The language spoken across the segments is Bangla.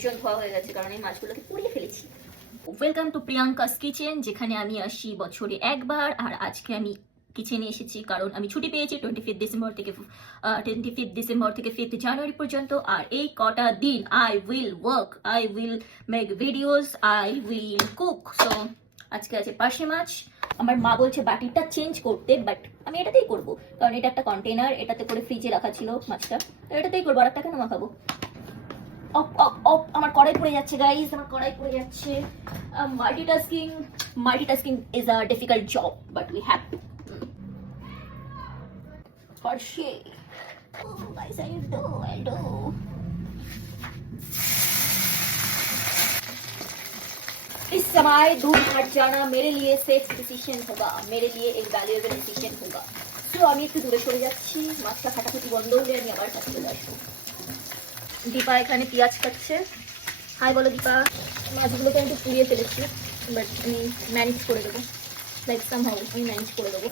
ভীষণ ধোয়া হয়ে গেছে কারণ এই মাছগুলোকে পুড়িয়ে ফেলেছি। ওয়েলকাম টু প্রিয়াঙ্কাস কিচেন, যেখানে আমি আসি বছরে একবার। আর আজকে আমি কিচেনে এসেছি কারণ আমি ছুটি পেয়েছি 25 ডিসেম্বর থেকে 5 জানুয়ারি পর্যন্ত। আর এই কটা দিন I will work, I will make videos, I will cook. So আজকে আছে পার্শে মাছ। আমার মা বলছে বাটিটা চেঞ্জ করতে, বাট আমি এটাতেই করবো কারণ এটা একটা কন্টেনার, এটাতে করে ফ্রিজে রাখা ছিল মাছটা, তো এটাতেই করবো। আর একটা কেন মাখাবো? অপ অপ অপ, আমার কড়াই পড়ে যাচ্ছে গাইস, আমার কড়াই পড়ে যাচ্ছে। Multitasking is a difficult job, but we have to. পার্শে, oh guys, I'll do. इस समय दूर हट जाना मेरे लिए सेफ डिसीजन होगा, मेरे लिए एक वैल्यूएबल डिसीजन होगा। তো আমি একটু দূরে সরে যাচ্ছি, মাছটা ফাটাফাটি বন্ধ হলে আমি আবার কাছে চলে আসবো। দীপা এখানে পেঁয়াজ কাটছে। হাই বলো দীপা। মাছগুলোকে আমি একটু পুড়িয়ে ফেলেছি, বাট আমি ম্যানেজ করে দেবো, লাইক সামহাউ আমি ম্যানেজ করে দেবো।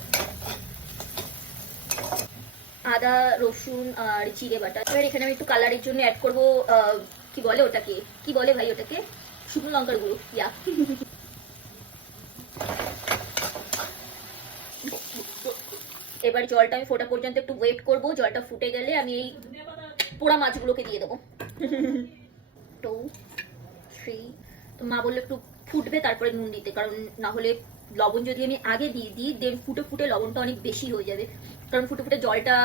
আদা রসুন আর জিরে বাটা। এবার এখানে আমি একটু কালারের জন্য অ্যাড করবো কি বলে ওটাকে, কি বলে ভাই ওটাকে, শুকনো লঙ্কার গুঁড়ো। ইয়া, এবার জলটা আমি ফোটা পর্যন্ত একটু ওয়েট করব। জলটা ফুটে গেলে আমি এই পোড়া মাছগুলোকে দিয়ে দেবো। 2 3। তো মা বললো একটু ফুটবে তারপরে নুন দিতে, কারণ না হলে লবণ যদি আমি আগে দিয়ে দিই দেন ফুটে ফুটে লবণটা অনেক বেশি হয়ে যাবে, কারণ ফুটে ফুটে জলটা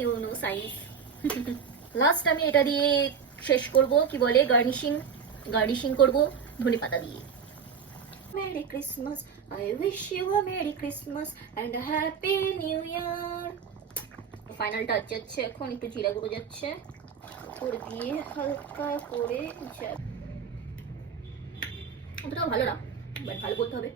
ইউ নো সাইন্স। লাস্ট আমি এটা দিয়ে শেষ করব, কি বলে, গার্নিশিং করব ধনে পাতা দিয়ে। Merry Christmas, I wish you a Merry Christmas and a Happy New Year. Final touch যাচ্ছে, এখন একটু জিরা গুঁড়ো যাচ্ছে করে দিয়ে হালকা করে। অতটাও ভালো না, বাট ভালো করতে হবে।